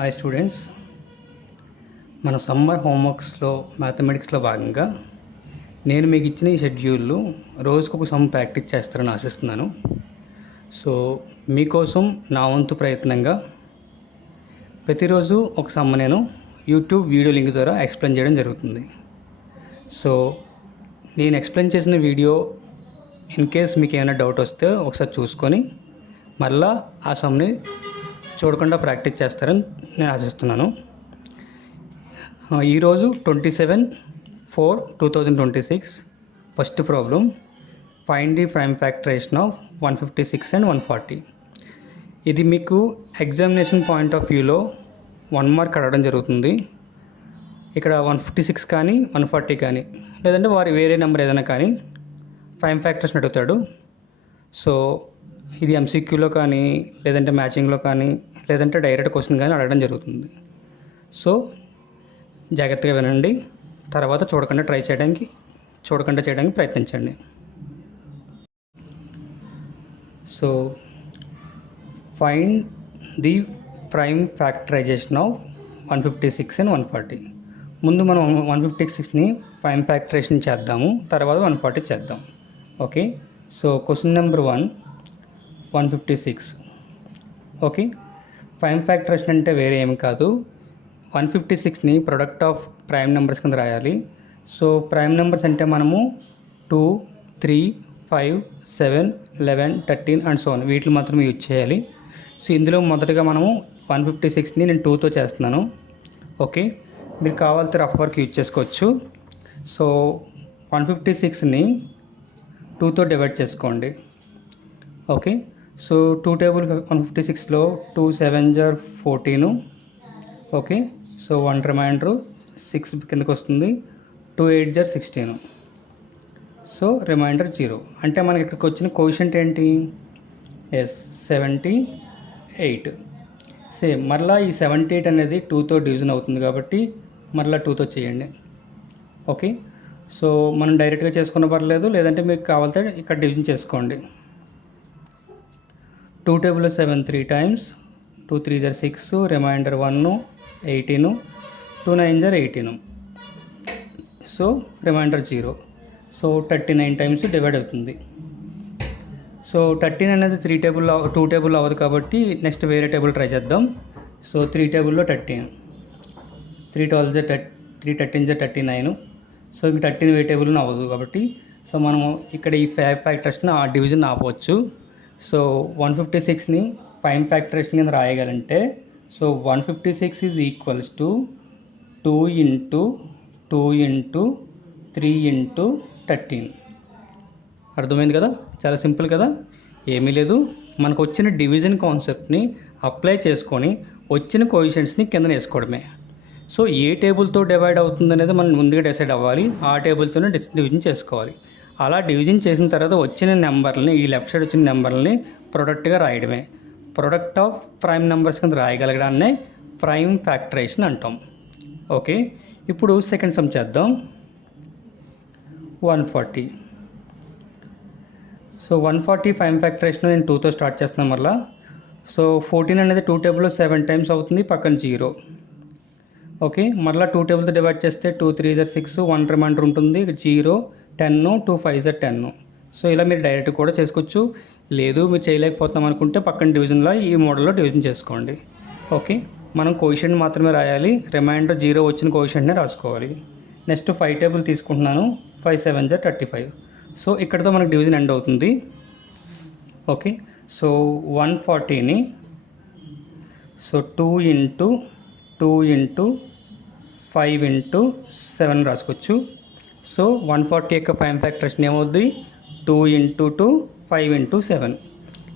Hi students, మన summer హోంవర్క్స్లో మ్యాథమెటిక్స్లో భాగంగా నేను మీకు ఇచ్చిన ఈ షెడ్యూల్లో రోజుకొక సమ్ ప్రాక్టీస్ చేస్తారని ఆశిస్తున్నాను. సో మీకోసం నా వంతు ప్రయత్నంగా ప్రతిరోజు ఒక సమ్ నేను యూట్యూబ్ వీడియో లింక్ ద్వారా ఎక్స్ప్లెయిన్ చేయడం జరుగుతుంది. సో నేను ఎక్స్ప్లెయిన్ చేసిన వీడియో ఇన్ కేస్ మీకు ఏమైనా డౌట్ వస్తే ఒకసారి చూసుకొని మళ్ళా ఆ సమ్ని చూడకుండా ప్రాక్టీస్ చేస్తారని నేను ఆశిస్తున్నాను. ఈరోజు 27/4/2026 first problem, find the prime factorization of 156 and 140. ఇది మీకు ఎగ్జామినేషన్ పాయింట్ ఆఫ్ వ్యూలో 1 మార్క్ అడగడం జరుగుతుంది. ఇక్కడ 156 కానీ 140 కానీ లేదంటే వారి వేరే నెంబర్ ఏదైనా కానీ ప్రైమ్ ఫ్యాక్టర్స్ని అడుగుతాడు. సో ఇది ఎంసీక్యూలో కానీ లేదంటే మ్యాచింగ్లో కానీ లేదంటే డైరెక్ట్ క్వశ్చన్ కానీ అడగడం జరుగుతుంది. సో జాగ్రత్తగా వినండి, తర్వాత చూడకుండా చేయడానికి ప్రయత్నించండి. So find the prime factorization of 156 and 140. ముందు మనం 156ని ప్రైమ్ ఫ్యాక్టరైజేషన్ చేద్దాము, తర్వాత 140 చేద్దాం. Okay, so question number 1, 156. Okay, prime factorization అంటే వేరే ఏమి కాదు, 156ని ప్రొడక్ట్ ఆఫ్ ప్రైమ్ నెంబర్స్ కింద రాయాలి. సో ప్రైమ్ నెంబర్స్ అంటే మనము 2, 3, 5, 7, 11, 13 అండ్ సో ఆన్ వీటిని మాత్రమే యూజ్ చేయాలి. సో ఇందులో మొదటగా మనము 156ని నేను 2తో చేస్తున్నాను. ఓకే, మీరు కావాల్సిన రఫ్ వర్క్ యూజ్ చేసుకోవచ్చు. సో 156ని 2తో డివైడ్ చేసుకోండి. ఓకే, సో 2 టేబుల్ 156లో 2 7s are 14. Okay, so 1 remainder 6 కిందకి వస్తుంది. 2 8s are 16. So remainder 0. అంటే మనకి ఇక్కడికి వచ్చిన కోఎఫిషియంట్ ఏంటి? 78. సేమ్ మరలా ఈ 78 అనేది 2తో డివిజన్ అవుతుంది కాబట్టి మరలా 2తో చేయండి. ఓకే, సో మనం డైరెక్ట్గా చేసుకున్న పర్లేదు, లేదంటే మీకు కావాలంటే ఇక్కడ డివిజన్ చేసుకోండి. 2 టేబుల్లో 7 3 times, 2 3s are 6, remainder 1 18, 2 9s are 18. So remainder 0. So 39 times divide అవుతుంది. సో 13 అనేది 2 టేబుల్లో అవ్వదు కాబట్టి నెక్స్ట్ వేరే టేబుల్ ట్రై చేద్దాం. సో 3 టేబుల్లో 13, 3 12s are 3 13s are 39. So ఇంక 13 వే టేబుల్లో అవ్వదు కాబట్టి సో మనం ఇక్కడ ఈ ఫ్యాక్టర్స్ని ఆ డివిజన్ ఆపవచ్చు. సో 156ని ప్రైమ్ ఫ్యాక్టరైజేషన్ కింద రాయగలంటే so 156 is equals to 2 into 2 into 3 into 13. అర్థమైంది కదా? చాలా సింపుల్ కదా, ఏమీ లేదు. మనకు వచ్చిన డివిజన్ కాన్సెప్ట్ని అప్లై చేసుకొని వచ్చిన కోఎఫిషియంట్స్ని కింద వేసుకోవడమే. సో ఏ టేబుల్తో డివైడ్ అవుతుంది అనేది మనం ముందుగా డిసైడ్ అవ్వాలి, ఆ టేబుల్తోనే డివిజన్ చేసుకోవాలి. అలా డివిజన్ చేసిన తర్వాత వచ్చిన నెంబర్ని, ఈ లెఫ్ట్ సైడ్ వచ్చిన నెంబర్ని ప్రొడక్ట్గా రాయడమే. ప్రొడక్ట్ ఆఫ్ ప్రైమ్ నెంబర్స్ కింద రాయగలగడాన్నే ప్రైమ్ ఫ్యాక్టరైజేషన్ అంటాం. ఓకే, ఇప్పుడు సెకండ్ సమ్ చేద్దాం. 140. సో 140 ప్రైమ్ ఫ్యాక్టరైజేషన్ నేను 2తో స్టార్ట్ చేస్తున్నాను మళ్ళా. సో 14 అనేది 2 టేబుల్లో 7 times అవుతుంది, పక్కన 0. ఓకే, మళ్ళీ 2 టేబుల్తో డివైడ్ చేస్తే 2 3s are 6, 1 రిమైండర్ ఉంటుంది, 0 10, 2 5s are 10. సో ఇలా మీరు డైరెక్ట్ కూడా చేసుకోవచ్చు, లేదు మీరు చేయలేకపోతున్నాం అనుకుంటే పక్కన డివిజన్లో ఈ మోడల్లో డివిజన్ చేసుకోండి. ఓకే, మనం కోఎఫిషియంట్ మాత్రమే రాయాలి, రిమైండర్ 0 వచ్చిన కోఎఫిషియంట్నే రాసుకోవాలి. నెక్స్ట్ 5 టేబుల్ తీసుకుంటున్నాను, 5 7s are 35. సో ఇక్కడితో మనకు డివిజన్ ఎండ్ అవుతుంది. ఓకే, సో 140ని సో 2 into 2 into 5 into 7 రాసుకోవచ్చు. సో 140 యొక్క ప్రైమ్ ఫ్యాక్టరైజేషన్ ఏమవుద్ది? 2 into 2 5 into 7.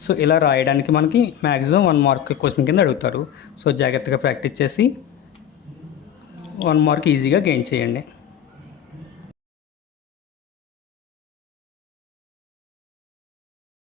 సో ఇలా రాయడానికి మనకి మ్యాక్సిమం 1 మార్క్ క్వశ్చన్ కింద అడుగుతారు. సో జాగ్రత్తగా ప్రాక్టీస్ చేసి 1 మార్క్ ఈజీగా గెయిన్ చేయండి.